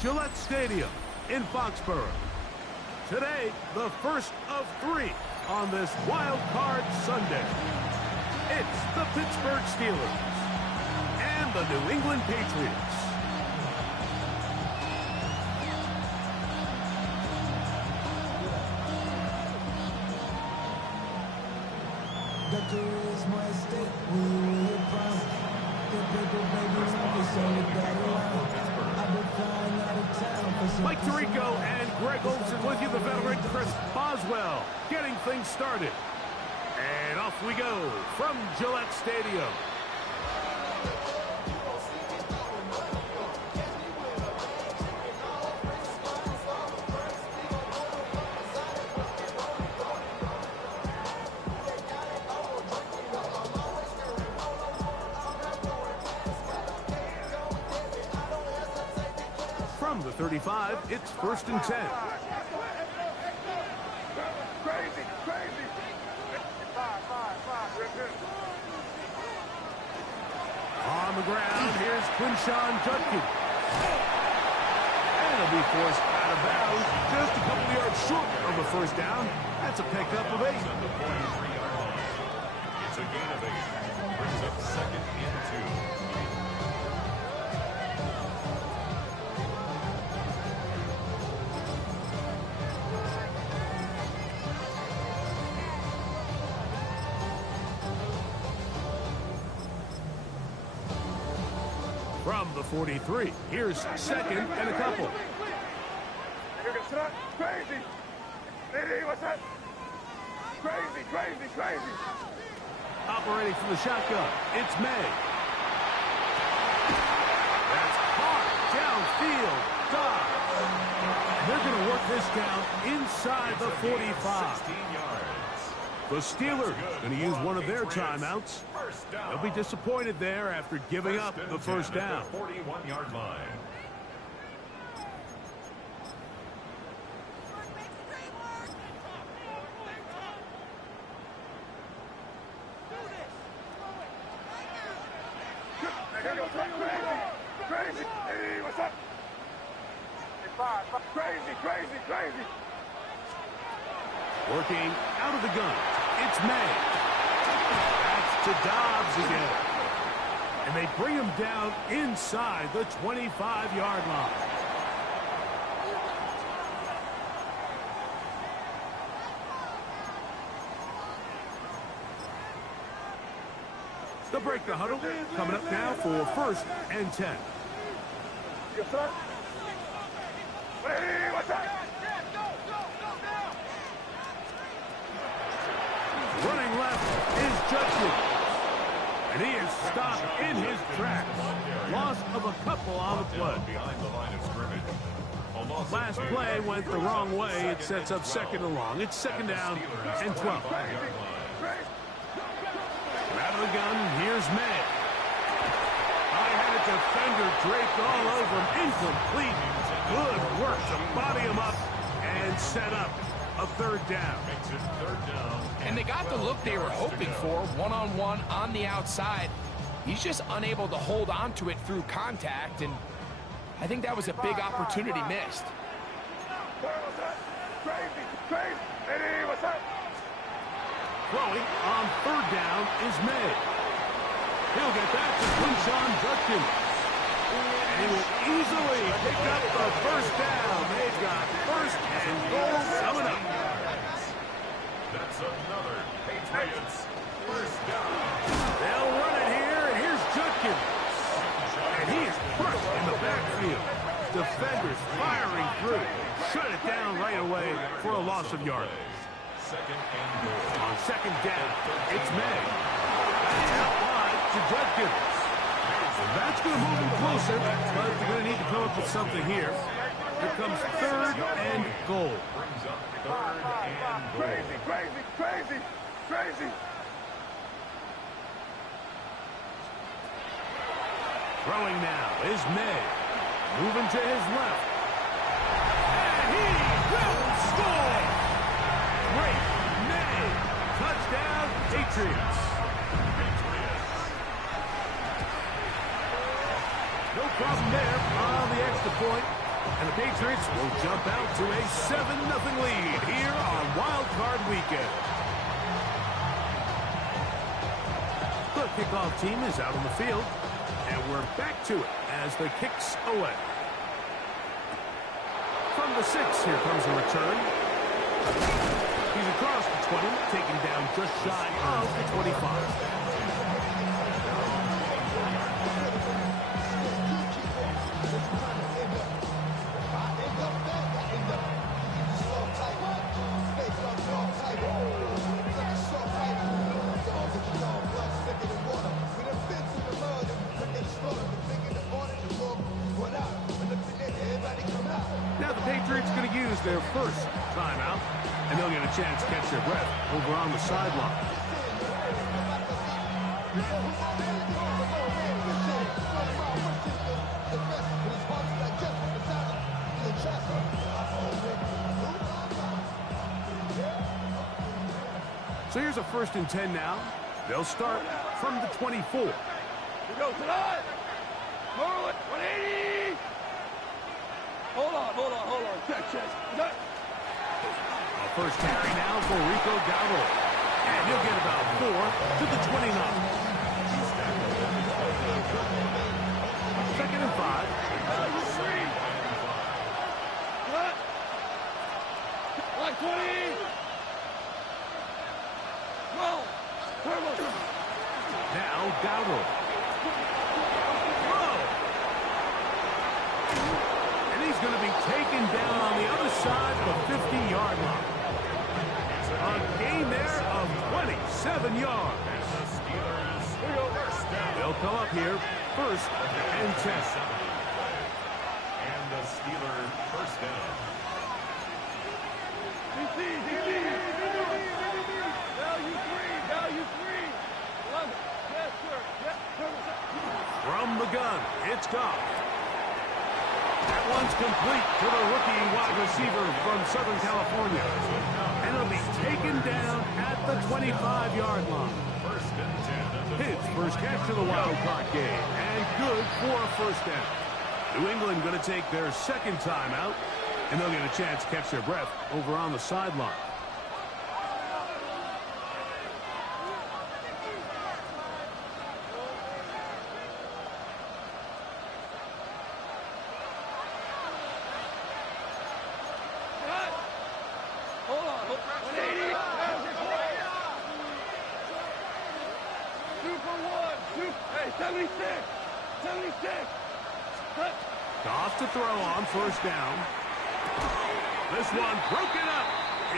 Gillette Stadium in Foxborough. Today, the first of 3 on this Wild Card Sunday. It's the Pittsburgh Steelers and the New England Patriots. Mike Tirico and Greg Olsen with you, the veteran Chris Boswell, getting things started. And off we go from Gillette Stadium. From the 35, it's 1st and 10. On the ground, here's Quinshon Judkins. And it'll be forced out of bounds, just a couple yards short of the first down. That's a pickup of 8. It's a gain of 8. Brings up 2nd and 2. From the 43, here's 2nd and a couple. Crazy! What's that? Crazy! Operating from the shotgun, it's May. That's hard downfield. Dobbs. They're going to work this down inside the 45. 16 yards. The Steelers going to use one of their timeouts. They'll be disappointed there after giving up the first down. 41-yard line. Crazy! Hey, what's up? Crazy! Working out of the gun, it's May. That's to Dobbs again. And they bring him down inside the 25-yard line. They'll break the huddle. Coming up now for 1st and 10. Yes, sir. Hey, what's up? Running left is Judkins. And he is stopped in his tracks. Loss of a couple on the play. Behind the line of scrimmage. Last play went the wrong way. It sets up 2nd and long. It's 2nd down and 12. Out of the gun, here's May. I had a defender draped all over him. Incomplete. Good work to body him up and set up a 3rd down. Makes it 3rd down. And they got the look they were hoping for, one-on-one on the outside. He's just unable to hold on to it through contact, and I think that was a big opportunity missed. Crazy! Hey, what's up? Throwing on 3rd down is May. He'll get that to Quinshon Judkins. And he will easily pick up the 1st down. They've got 1st and goal coming up. That's another Patriots 1st down. They'll run it here, and here's Judkins. And he is crushed in the backfield. Defenders firing through. Shut it down right away for a loss of yardage. 2nd and goal. On 2nd down, it's May. That's out wide to Judkins. And that's going to move him closer, but they're going to need to come up with something here. Here comes 3rd and goal. Brings up 3rd and goal. Crazy! Throwing now is May. Moving to his left. And he will score! Great May. Touchdown, Patriots. No problem there on the extra point. And the Patriots will jump out to a 7-0 lead here on Wild Card Weekend. The kickoff team is out on the field, and we're back to it as the kick's away. From the 6, here comes a return. He's across the 20, taken down just shy of the 25. Now the Patriots going to use their first timeout, and they'll get a chance to catch their breath over on the sideline. So here's a 1st and 10 now. They'll start from the 24. We go tonight. Merlin, 180. Hold on. Check. A first carry now for Rico Dowdle. And he'll get about 4 to the 29. 2nd and 5. Like 20. 12. Now Dowdle. And he's going to be taken down on the other side of the 50-yard line. A gain there of 27 yards. They'll come up here 1st and 10. And the Steeler first down. Value three. Love it. Yes, sir. From the gun, it's Goff. That one's complete to the rookie wide receiver from Southern California. And it'll be taken down at the 25-yard line. His first catch of the wild card game, and good for a first down. New England going to take their 2nd timeout, and they'll get a chance to catch their breath over on the sideline. Hold on. 180. 2 for 1. 2. Hey, 76. Goff to throw on 1st down. This one broken up.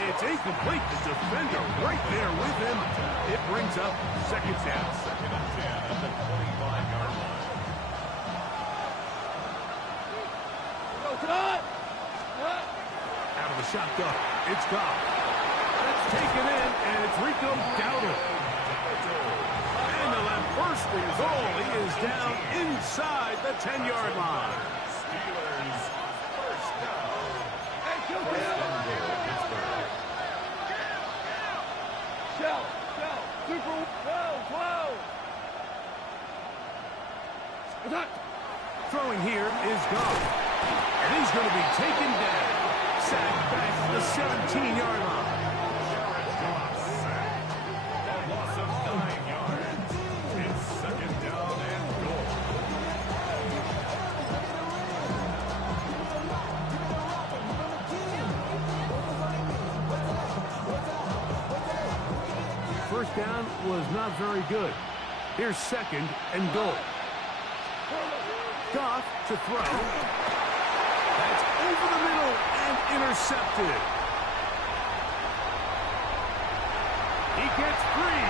It's incomplete. The defender right there with him. It brings up 2nd down. 2nd and 10 at the 25-yard line. Go tonight. Out of the shotgun, it's Goff. That's taken in, and it's Rico Dowdle. And the left 1st and goal. He is down inside the 10-yard line. Steelers first down. Hey, kill Pittsburgh. Shell. 2 for 12. Throwing here is Goff. And he's going to be taken down. Sacked back to the 17-yard line. A loss of 9 yards. It's 2nd down and goal. First down was not very good. Here's 2nd and goal. Goff to throw. That's over the middle and intercepted. He gets free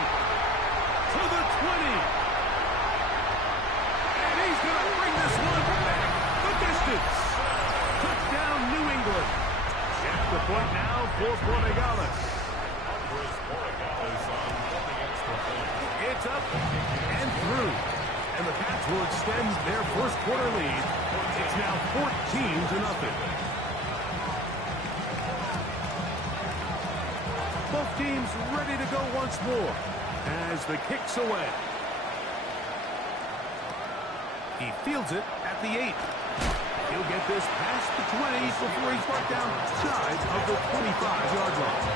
to the 20. And he's going to bring this one back the distance. Touchdown, New England. Extra point now for Borregales. It's up and through. And the Pats will extend their 1st quarter lead. It's now 14-0. Both teams ready to go once more as the kick's away. He fields it at the 8. He'll He'll get this past the 20 before he's brought down shy of the 25-yard line.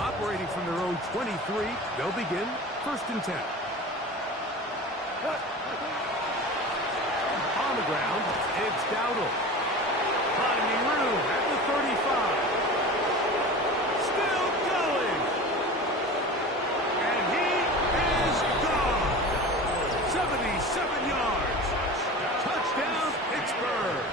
Operating from their own 23, they'll begin 1st and 10. On the ground, it's Dowdle. Finding room at the 35. Still going. And he is gone. 77 yards. Touchdown, Pittsburgh.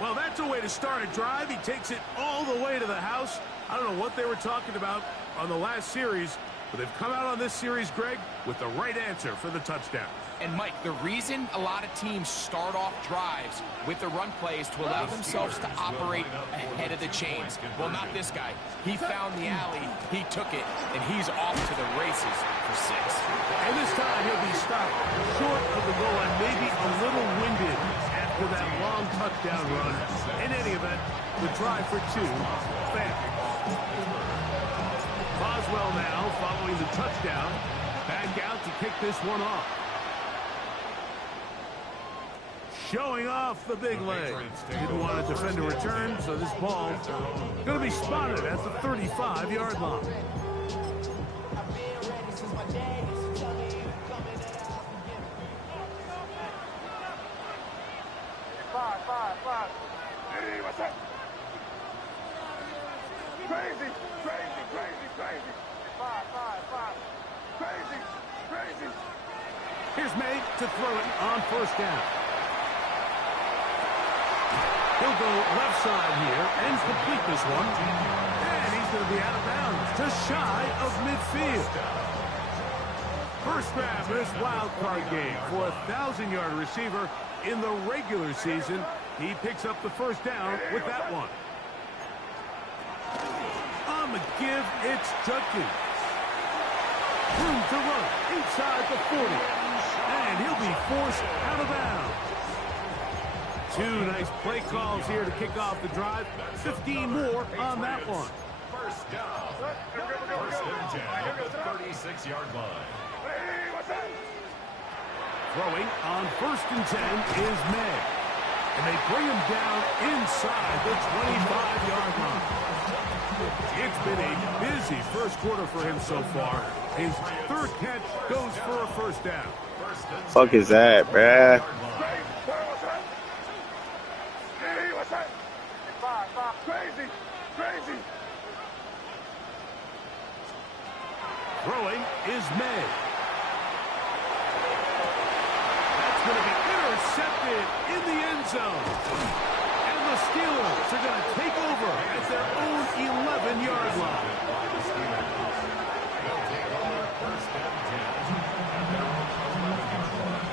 Well, that's a way to start a drive. He takes it all the way to the house. I don't know what they were talking about on the last series, but they've come out on this series, Greg, with the right answer for the touchdown. And, Mike, the reason a lot of teams start off drives with the run play is to allow themselves to operate ahead of the chains. Well, not this guy. He found the alley, he took it, and he's off to the races for 6. And this time he'll be stopped short of the goal line, maybe a little winded after that long touchdown run. In any event, the drive for 2 failed. Boswell now following the touchdown. Back out to kick this one off. Showing off the big leg. Didn't want to defend a return, so this ball going to be spotted at the 35-yard line. Five. Hey, what's up? Crazy. Five. Crazy. Here's May to throw it on 1st down. He'll go left side here and complete this one. And he's going to be out of bounds, just shy of midfield. First grab of this wild card game for a 1,000-yard receiver in the regular season. He picks up the 1st down with that one. On the give, it's Judkins. Room to run inside the 40. And he'll be forced out of bounds. 2 nice play calls here to kick off the drive. 15 more on that one. First down. 1st and 10 at the 36-yard line. Hey, what's up? Throwing on 1st and 10 is May. And they bring him down inside the 25-yard line. It's been a busy first quarter for him so far. His 3rd catch goes for a 1st down. Fuck is that, bruh? Hey, what's up? Five. Crazy. Throwing is May. That's going to be intercepted in the end zone. And the Steelers are going to take over at their own 11-yard line. They'll take over 1st and 10 at their own 11-yard line.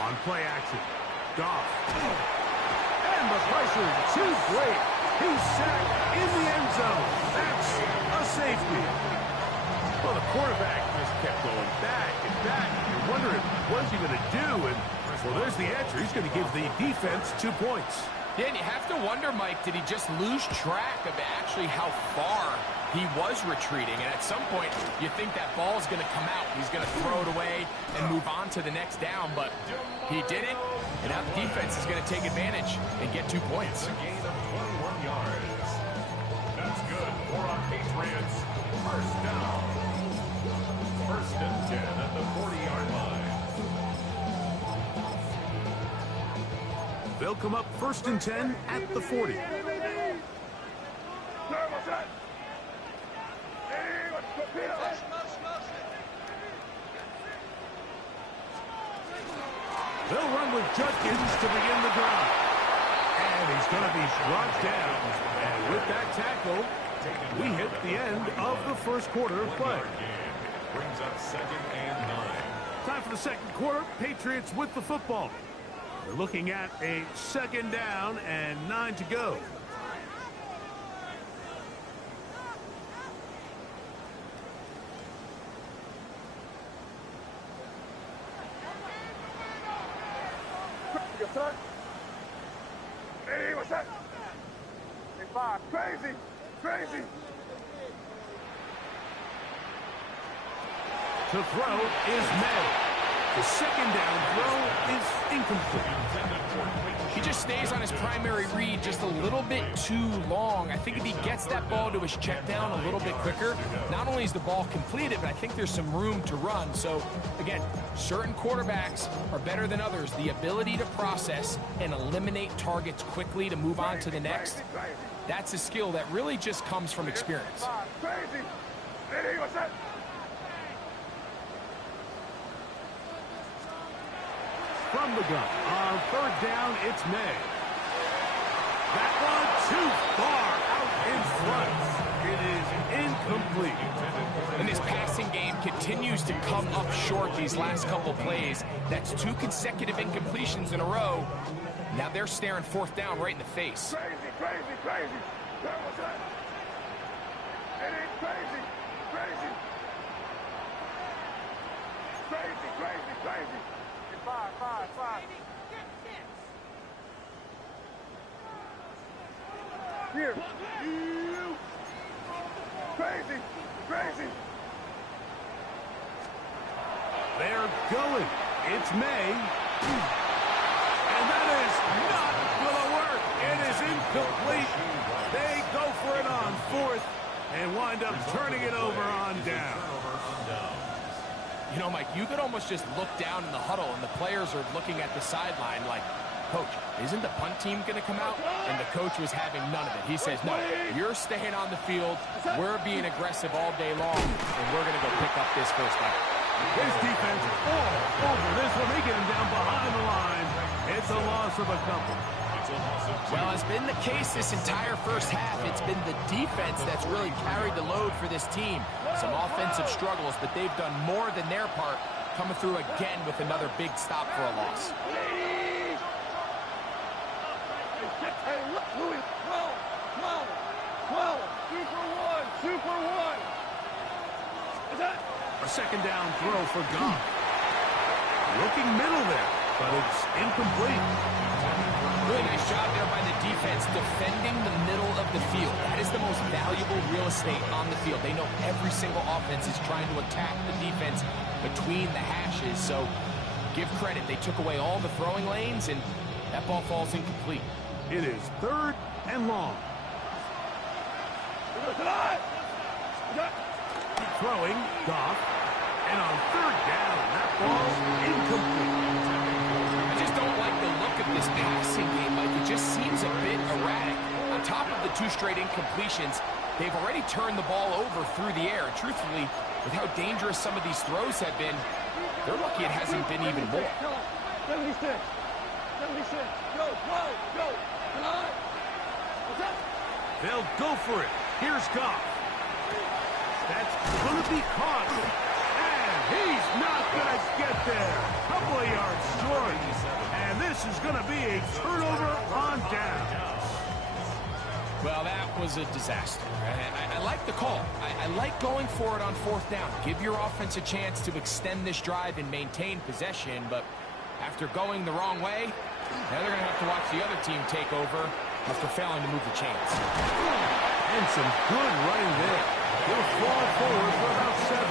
On play action, Goff. And the pressure too great. He's sacked in the end zone. That's a safety. Well, the quarterback just kept going back and back. You're wondering, what's he going to do? And, well, there's the answer. He's going to give the defense 2 points. Yeah, and you have to wonder, Mike, did he just lose track of actually how far he was retreating? And at some point, you think that ball's going to come out. He's going to throw it away and move on to the next down. But he didn't, and now the defense is going to take advantage and get 2 points. A gain of 21 yards. That's good for our Patriots. First down. 1st and 10 at the 40-yard line. They'll come up 1st and 10 at the 40. They'll run with Judkins to begin the drive. And And he's going to be brought down. And with that tackle, we hit the end of the first quarter of play. Brings up 2nd and 9. Time for the second quarter. Patriots with the football. They're looking at a 2nd down and 9 to go. Hey, what's that? Hey, 5. Crazy. Crazy. To throw is made. The 2nd down throw is incomplete. He just stays on his primary read just a little bit too long. I think if he gets that ball to his check down a little bit quicker, not only is the ball completed, but I think there's some room to run. So, again, certain quarterbacks are better than others. The ability to process and eliminate targets quickly to move on to the next, that's a skill that really just comes from experience. Crazy. Hey, what's that? From the gun. On 3rd down, it's May. That one too far out in front. It is incomplete. And this passing game continues to come up short these last couple plays. That's 2 consecutive incompletions in a row. Now they're staring 4th down right in the face. Crazy, crazy, crazy. What's that? It ain't crazy. Crazy. Crazy, crazy, crazy. 5. Here. Crazy. Crazy. They're going. It's May. And that is not going to work. It is incomplete. They go for it on 4th and wind up turning it over on down. You know, Mike, you could almost just look down in the huddle, and the players are looking at the sideline like, Coach, isn't the punt team going to come out? And the coach was having none of it. He says, no, you're staying on the field. We're being aggressive all day long, and we're going to go pick up this first down. His defense all over this one. They get him down behind the line. It's a loss of a couple. Well, it's been the case this entire first half. It's been the defense that's really carried the load for this team. Some offensive struggles, but they've done more than their part, coming through again with another big stop for a loss. Hey, look, Louis. 12. 2 for 1. Is that? A 2nd down throw for Goff. Looking middle there, but it's incomplete. Really nice job there by the defense defending the middle of the field. That is the most valuable real estate on the field. They know every single offense is trying to attack the defense between the hashes. So give credit. They took away all the throwing lanes, and that ball falls incomplete. It is 3rd and long. Throwing, Goff. And on 3rd down, that ball's incomplete. I just don't like the look of this passing game, Mike. It just seems a bit erratic. On top of the 2 straight incompletions, they've already turned the ball over through the air. And truthfully, with how dangerous some of these throws have been, they're lucky it hasn't been even more. 76. Go. Come on. What's up? They'll go for it. Here's Goff. That's going to be caught. And he's not going to get there. Couple of yards short. And this is going to be a turnover on down. Well, that was a disaster. I like the call. I like going for it on 4th down. Give your offense a chance to extend this drive and maintain possession. But after going the wrong way, now they're going to have to watch the other team take over after failing to move the chains. And some good running there. He'll fall forward for about 7.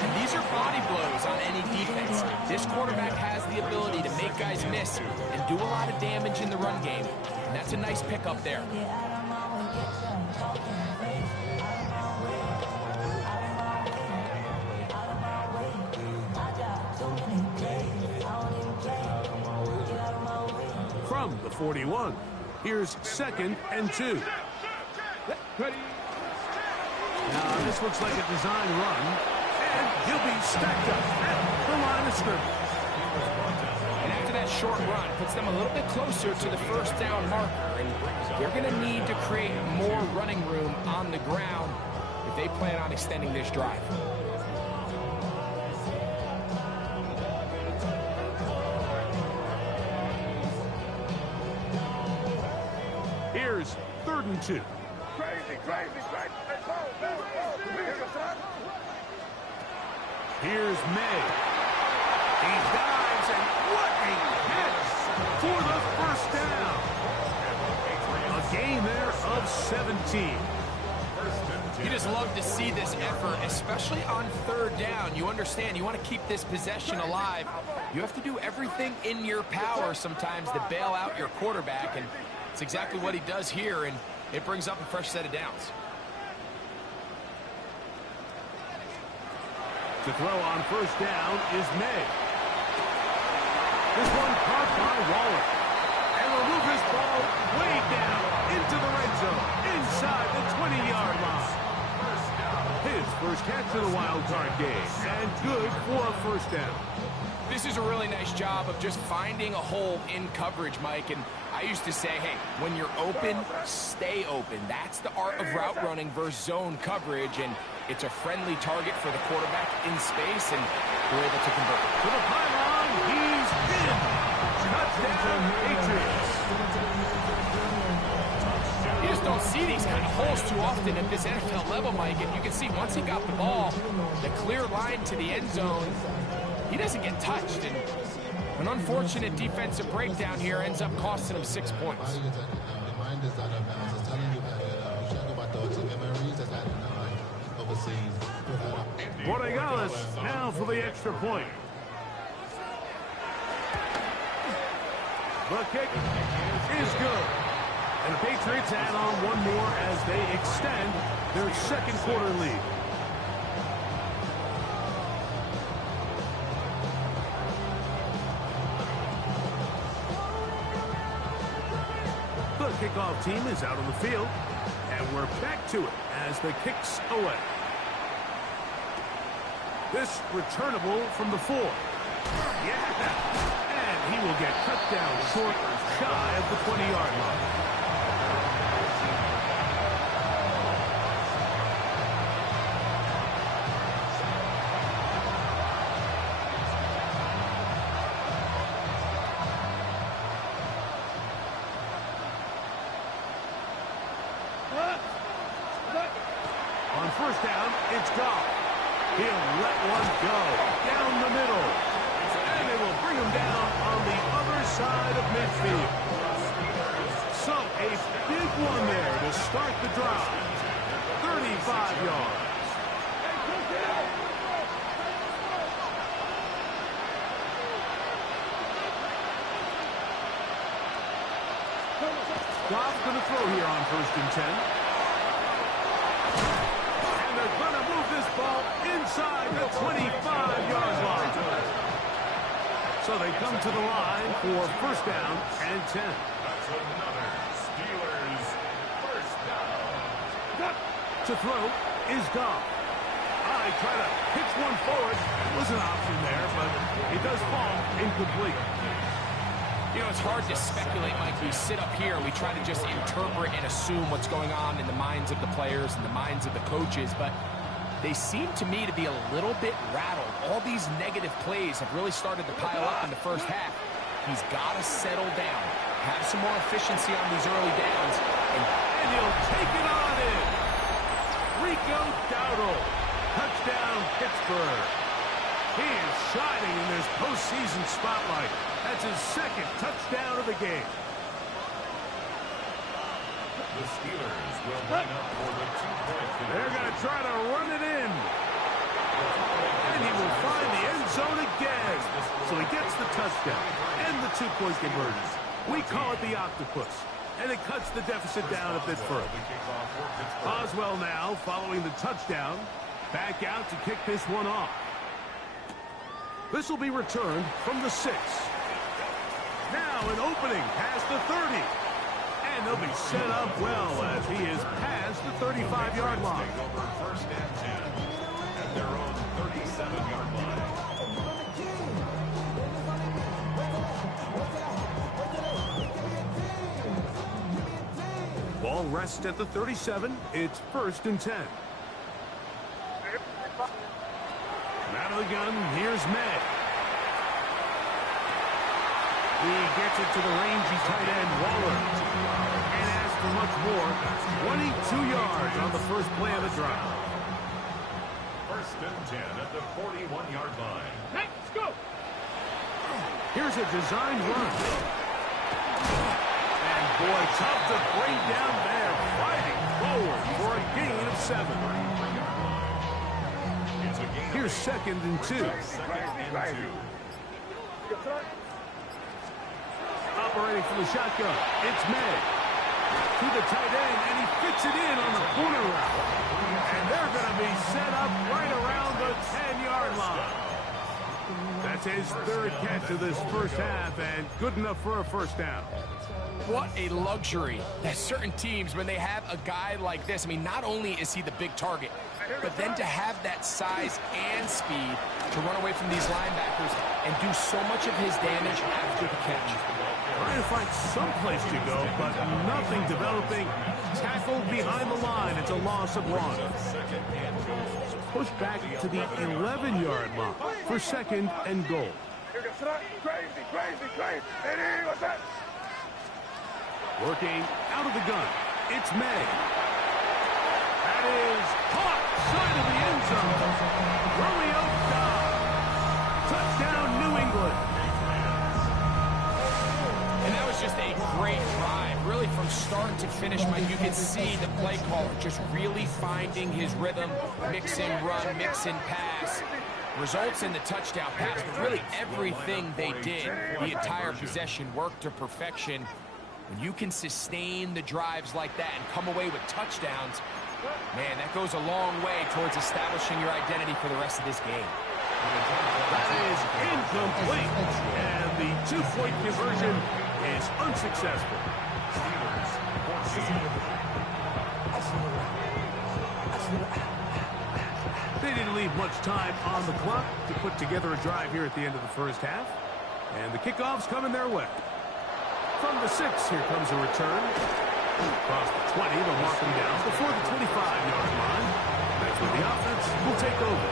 And these are body blows on any defense. This quarterback has the ability to make guys miss and do a lot of damage in the run game. And that's a nice pickup there. From the 41, here's 2nd and 2. Now, this looks like a design run, and he'll be stacked up at the line of scrimmage. And after that short run puts them a little bit closer to the first down marker, and they're going to need to create more running room on the ground if they plan on extending this drive. Here's 3rd and 2. Crazy, crazy, crazy. Let's go, let's go. Here's the son. Here's May. He dives, and what a catch for the first down. A gain there of 17. You just love to see this effort, especially on 3rd down. You understand, you want to keep this possession alive. You have to do everything in your power sometimes to bail out your quarterback, and it's exactly what he does here, and it brings up a fresh set of downs. To throw on 1st down is May. This one caught by Waller. And will move this ball way down into the red zone, inside the 20-yard line. His first catch of the wild card game, and good for a 1st down. This is a really nice job of just finding a hole in coverage, Mike. And I used to say, hey, when you're open, stay open. That's the art of route running versus zone coverage. And it's a friendly target for the quarterback in space, and they're able to convert. To the pylon, he's in. Touchdown, Patriots. You just don't see these kind of holes too often at this NFL level, Mike. And you can see once he got the ball, the clear line to the end zone, he doesn't get touched. And an unfortunate defensive breakdown here ends up costing him 6 points. Borregales now for the extra point. The kick is good. And the Patriots add on one more as they extend their 2nd quarter lead. The kickoff team is out on the field, and we're back to it as the kick's away. This returnable from the 4. Yeah! And he will get cut down short, shy of the 20-yard line. On 1st down, it's Goff. He'll let one go down the middle. And they will bring him down on the other side of midfield. So a big one there to start the drive. 35 yards. Goff's going to throw here on 1st and 10. And they're going to move this ball inside the 25-yard line. So they come to the line for 1st down and 10. That's another Steelers 1st down. To throw is Goff. I try to pitch one forward. Was an option there, but it does fall incomplete. You know, it's hard to speculate, Mike. We sit up here, we try to just interpret and assume what's going on in the minds of the players and the minds of the coaches, but they seem to me to be a little bit rattled. All these negative plays have really started to pile up in the first half. He's got to settle down, have some more efficiency on these early downs, and he'll take it on in. Rico Dowdle. Touchdown, Pittsburgh. He is shining in this postseason spotlight. That's his 2nd touchdown of the game. The Steelers will line up for the 2-point conversion. They're going to try to run it in. And he will find the end zone again. So he gets the touchdown and the 2-point conversion. We call it the octopus. And it cuts the deficit down a bit further. Oswell now, following the touchdown, back out to kick this one off. This will be returned from the 6. Now an opening past the 30. And they'll be set up well as he is past the 35-yard line. Over 1st and 10 at their own 37-yard line. ball rests at the 37. It's 1st and 10. Out of the gun, here's May. He gets it to the rangy tight end, Waller. And as for much more, 22 yards on the first play of the drive. 1st and 10 at the 41-yard line. Let's go! Here's a designed run. And boy, tough to bring down there, fighting forward for a gain of 7. Here's 2nd and 2. Operating from the shotgun, it's May. To the tight end, and he fits it in on the corner route. And they're going to be set up right around the 10-yard line. That's his 3rd catch of this first half, and good enough for a 1st down. What a luxury that certain teams, when they have a guy like this, I mean, not only is he the big target, but then to have that size and speed to run away from these linebackers and do so much of his damage after the catch. Trying to find some place to go, but nothing developing. Tackled behind the line. It's a loss of 1. Pushed back to the 11-yard line for 2nd and goal. Working out of the gun. It's May. That is caught side of the end zone. Romeo Doubs. Touchdown, New England. And that was just a great drive. Really from start to finish, Mike, you can see the play caller just really finding his rhythm. Mix and run, mix and pass. Results in the touchdown pass, but really everything they did, the entire possession worked to perfection. When you can sustain the drives like that and come away with touchdowns, man, that goes a long way towards establishing your identity for the rest of this game. That is incomplete, and the 2-point conversion is unsuccessful. They didn't leave much time on the clock to put together a drive here at the end of the first half, and the kickoff's coming their way. From the 6, here comes a return. Across the 20, they'll mark them down before the 25-yard line. That's where the offense will take over.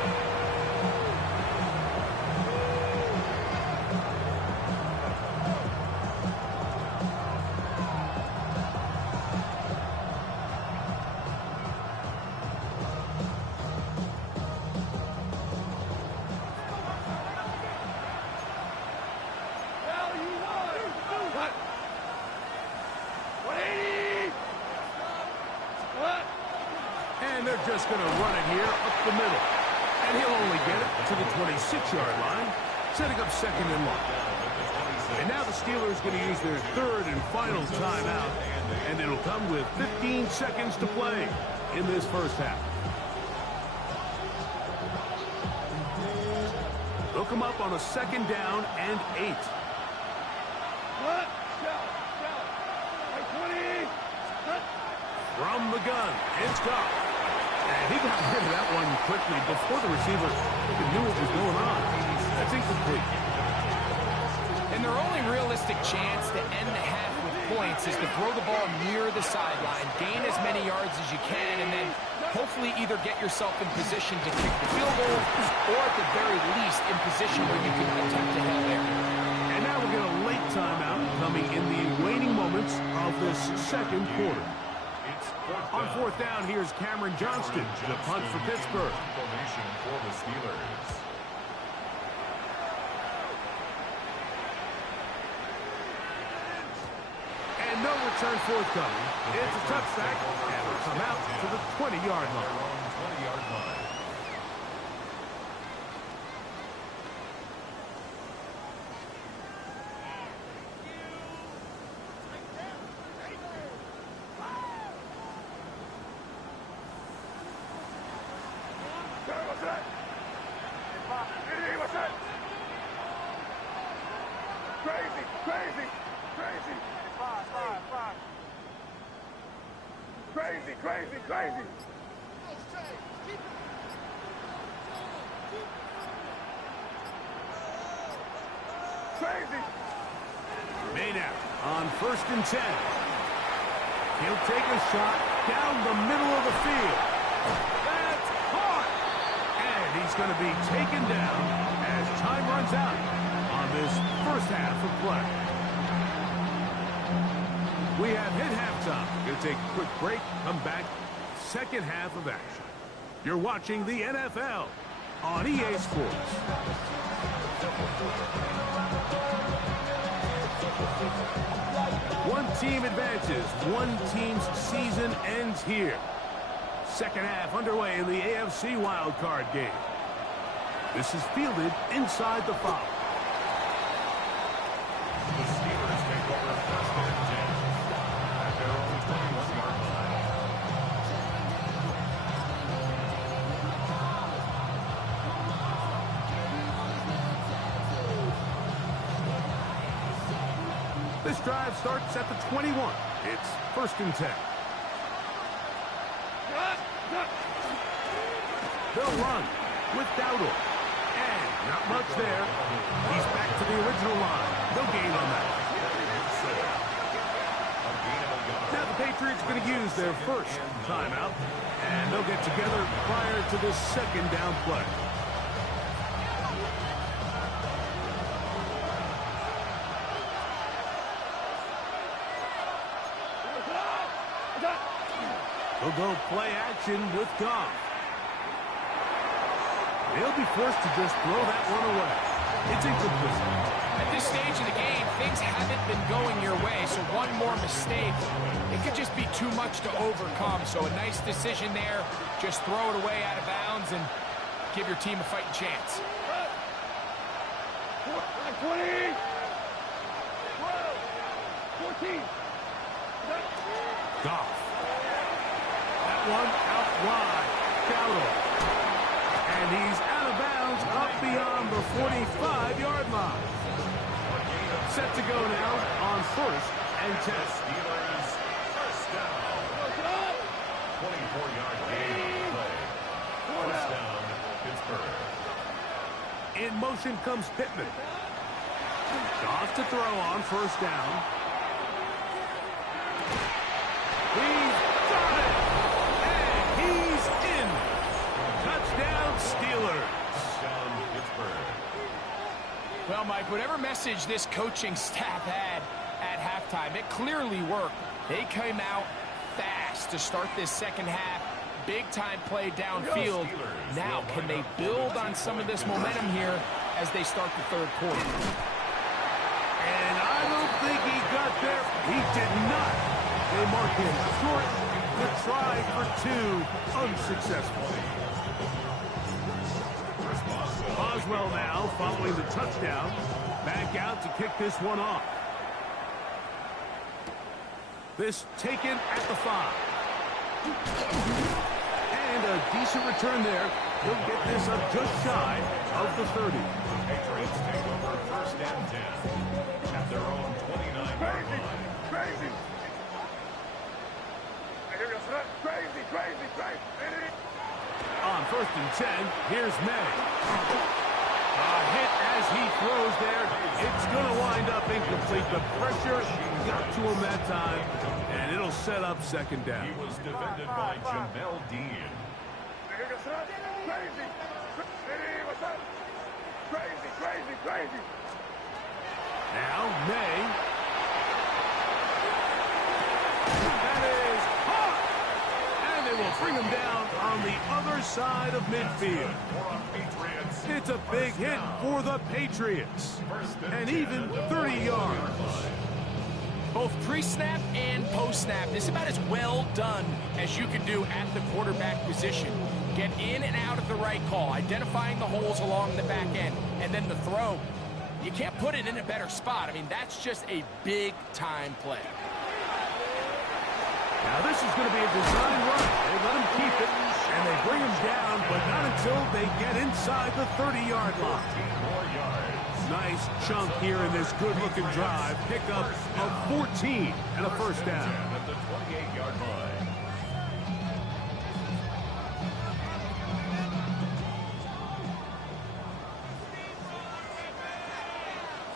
And they're just going to run it here up the middle. And he'll only get it to the 26-yard line, setting up 2nd and long. And now the Steelers going to use their 3rd and final timeout, and it'll come with 15 seconds to play in this first half. They'll come up on a 2nd down and 8. From the gun, it's Goff. And he got rid of that one quickly before the receiver even knew what was going on. That's incomplete. And their only realistic chance to end the half with points is to throw the ball near the sideline, gain as many yards as you can, and then hopefully either get yourself in position to kick the field goal or at the very least in position where you can attempt to Hail Mary. And now we'll get a late timeout coming in the waning moments of this 2nd quarter. On 4th down, here's Cameron Johnston to punt for Pittsburgh. Formation for the Steelers. And no return forthcoming. It's a touchback, and it'll come out to the 20-yard line. 20-yard line. Crazy. Maynard on 1st and 10. He'll take a shot down the middle of the field. That's caught. And he's going to be taken down as time runs out on this first half of play. We have hit halftime. Going to take a quick break, come back, second half of action. You're watching the NFL on EA Sports. One team advances. One team's season ends here. Second half underway in the AFC wildcard game. This is fielded inside the 5. The Steelers take over first and 10 at their own 21-yard line. This drive starts at the 21. It's first and 10. They'll run with Dowdle. And not much there. He's back to the original line. No gain on that. Now the Patriots are going to use their first timeout. And they'll get together prior to this second down play. They'll go play action with Goff. They'll be forced to just throw that one away. It's incomplete. At this stage of the game, things haven't been going your way, so one more mistake, it could just be too much to overcome. So a nice decision there. Just throw it away out of bounds and give your team a fighting chance. 20, 12, 14. Goff. That one out wide. Dowdle. And he's out of bounds up beyond the 45-yard line. Set to go now on first and 10. Steelers first down. 24-yard gain on play. First down, Pittsburgh. In motion comes Pittman. Goff to throw on first down. He's got it! And he's in! Touchdown, Steelers! Touchdown, Pittsburgh. Well, Mike, whatever message this coaching staff had at halftime, it clearly worked. They came out fast to start this second half. Big-time play downfield. Now, can they build on some of this momentum here as they start the third quarter? And I don't think he got there. He did not. They mark him short. The try for 2, unsuccessful. Boswell now following the touchdown. Back out to kick this one off. This taken at the 5. And a decent return there. He'll get this up just shy of the 30. Patriots take over first and 10 at their own 29-yard line. Crazy. Crazy. On first and 10, here's May. A hit as he throws there. It's going to wind up incomplete. The pressure got to him that time, and it'll set up second down. He was defended by Jamel Dean. Crazy. Now, May. That is caught! And they will bring him down on the other side of midfield. It's a big hit for the Patriots. And even 30 yards. Both pre-snap and post-snap, this is about as well done as you can do at the quarterback position. Get in and out of the right call, identifying the holes along the back end, and then the throw. You can't put it in a better spot. I mean, that's just a big-time play. Now this is going to be a design run. They let him keep it, and they bring him down, but not until they get inside the 30-yard line. Nice chunk here in this good-looking drive. Pickup of 14 and a first down. At the 28-yard line.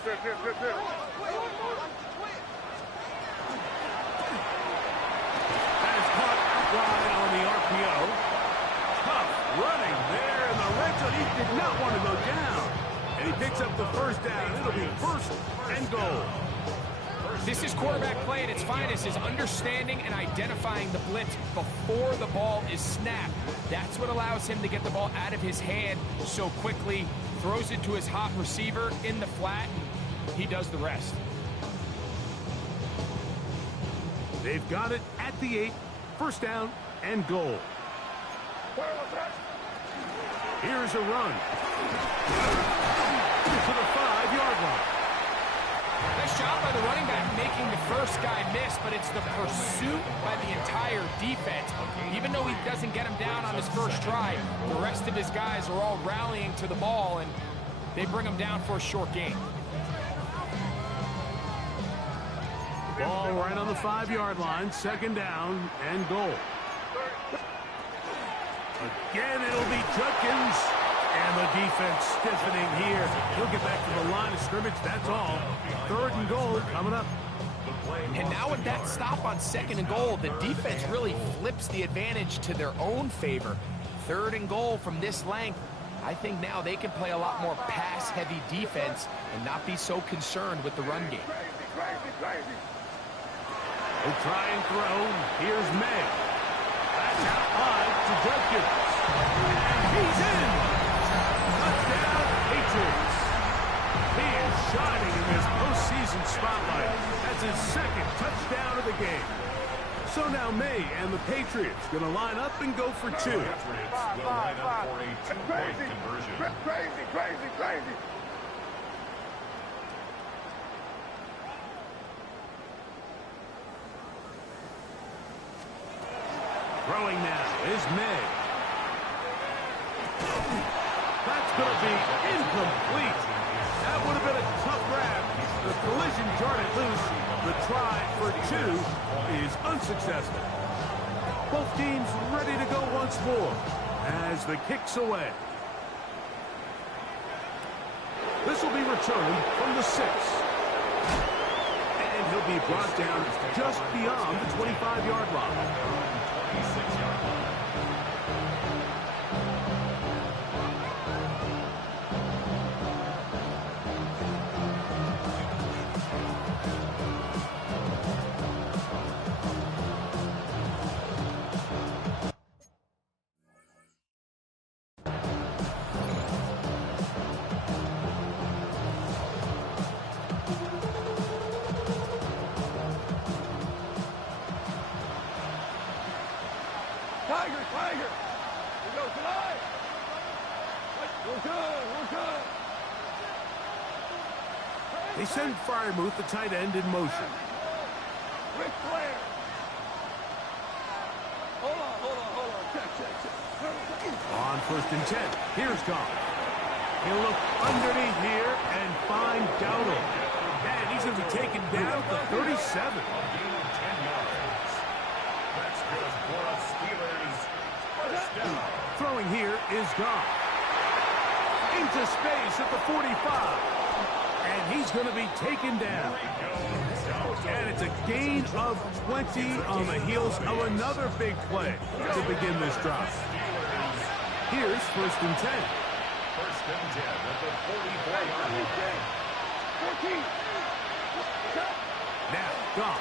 Good. And he picks up the first down. It'll be first and goal. This is quarterback play at its finest, is understanding and identifying the blitz before the ball is snapped. That's what allows him to get the ball out of his hand so quickly, throws it to his hot receiver in the flat, and he does the rest. They've got it at the 8, first down and goal. Here's a run to the 5-yard line. Nice job by the running back making the first guy miss, but it's the pursuit by the entire defense. Even though he doesn't get him down on his first try, the rest of his guys are all rallying to the ball, and they bring him down for a short gain. Ball right on the 5-yard line, second down and goal. Again, it'll be Judkins. And the defense stiffening here. He'll get back to the line of scrimmage, that's all. Third and goal coming up. And now with that stop on second and goal, the defense really flips the advantage to their own favor. Third and goal from this length. I think now they can play a lot more pass-heavy defense and not be so concerned with the run game. They'll try and throw. Here's May. That's out wide to Judkins. And he's in. Touchdown, Patriots. He is shining in this postseason spotlight. That's his second touchdown of the game. So now May and the Patriots going to line up and go for 2. Patriots will line up for a 2-point conversion. Crazy. Throwing now is May. That's going to be incomplete. That would have been a tough grab. The collision jarred it loose. The try for 2 is unsuccessful. Both teams ready to go once more as the kick's away. This will be returned from the 6. And he'll be brought down just beyond the 25-yard line. 26-yard line. Tiger. We go tonight. We're good. They send Freiermuth, the tight end, in motion. Ric Flair. Hold on. Check. On first and 10, here's Goff. He'll look underneath here and find Dowdle. And he's going to be taken down at the 37. Gain of 10 yards. That's good for a Steelers first down. Throwing here is Goff. Into space at the 45. And he's going to be taken down. And it's a gain of 20 on the heels of another big play to begin this drive. Here's first and 10. First and 10 at the 44-yard line. 14. Now, Goff.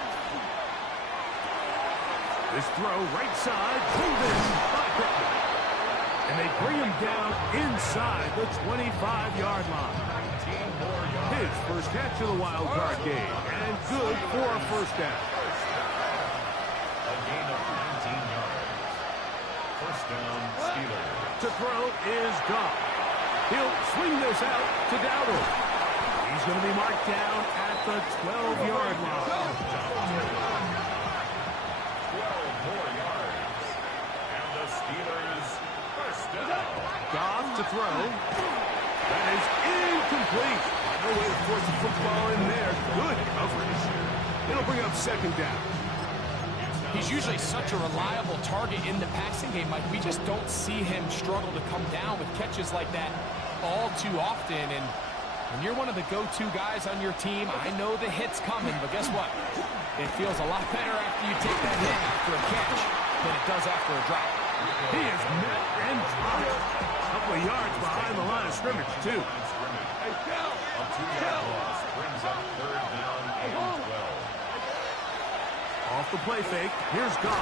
This throw right side, pulled in by Pittman. And they bring him down inside the 25-yard line. 19 more yards. His first catch of the wild card game, and good for a first down. A gain of 19 yards. First down, Steelers. To throw is Goff. He'll swing this out to Dowdle. He's going to be marked down at the 12-yard line. 12 more yards. And the Steelers first down. Goff to throw. That is incomplete. No way to force the football in there. Good coverage. It'll bring up second down. He's usually such a reliable target in the passing game, Mike. We just don't see him struggle to come down with catches like that all too often. And when you're one of the go-to guys on your team, I know the hit's coming, but guess what? It feels a lot better after you take that hit after a catch than it does after a drop. He is met and dropped. A couple of yards behind the line of scrimmage, too. the play fake. Here's Goff.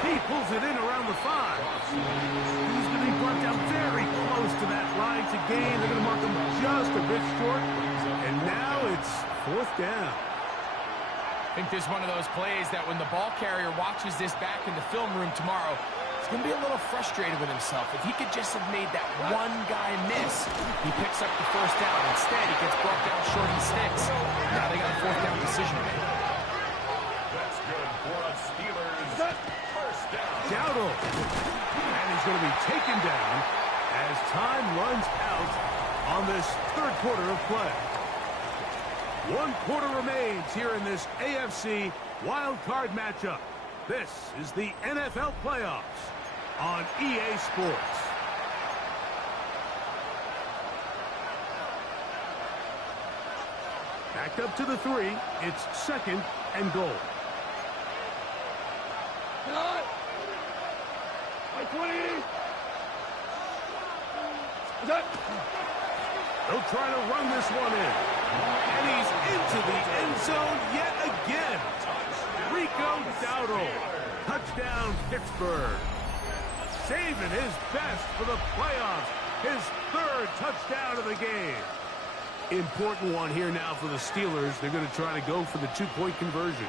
He pulls it in around the 5. He's going to be brought down very close to that line to gain. They're going to mark him just a bit short. And now it's 4th down. I think this is one of those plays that when the ball carrier watches this back in the film room tomorrow, he's going to be a little frustrated with himself. If he could just have made that one guy miss, he picks up the 1st down. Instead, he gets brought down short and sticks. Now they got a 4th down decision to make. That's good for a Steelers. First down. Dowdle. And he's going to be taken down as time runs out on this 3rd quarter of play. 1 quarter remains here in this AFC wild card matchup. This is the NFL playoffs on EA Sports. Back up to the 3. It's 2nd and goal. They'll try to run this one in. And he's into the end zone yet again. Rico Dowdle. Touchdown, Pittsburgh. Saving his best for the playoffs. His 3rd touchdown of the game. Important one here now for the Steelers. They're going to try to go for the 2-point conversion.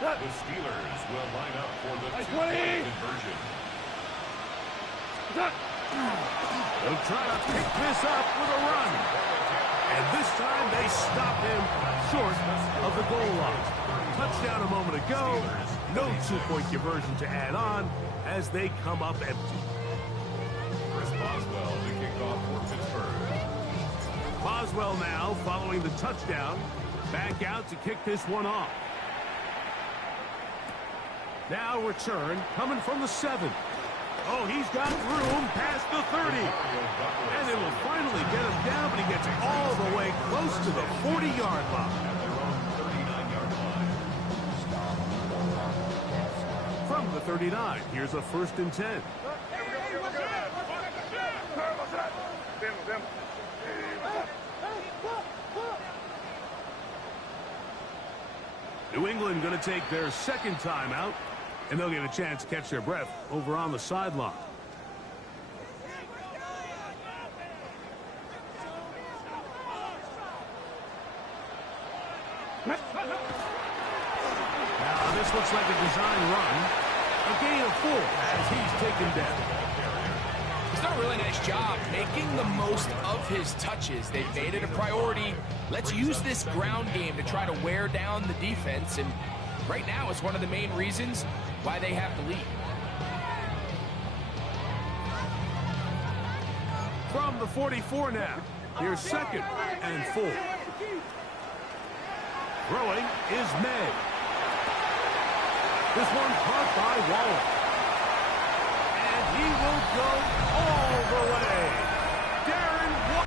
The Steelers will line up for the 2-point conversion. They'll try to pick this up with a run. And this time they stop him short of the goal line. Touchdown a moment ago. No 2-point conversion to add on as they come up empty. Chris Boswell to kick off for Pittsburgh. Boswell now following the touchdown. Back out to kick this one off. Now return coming from the 7. Oh, he's got room past the 30. And it will finally get him down, but he gets all the way close to the 40-yard line. From the 39, here's a 1st and 10. New England going to take their 2nd timeout. And they'll get a chance to catch their breath over on the sideline. Now, this looks like a design run. A gain of 4 as he's taken down. He's done a really nice job making the most of his touches. They've made it a priority. Let's use this ground game to try to wear down the defense. And right now, it's one of the main reasons why they have the lead. From the 44 now, here's 2nd and 4. Throwing is May. This one caught by Waller. And he will go all the way. Darren Waller.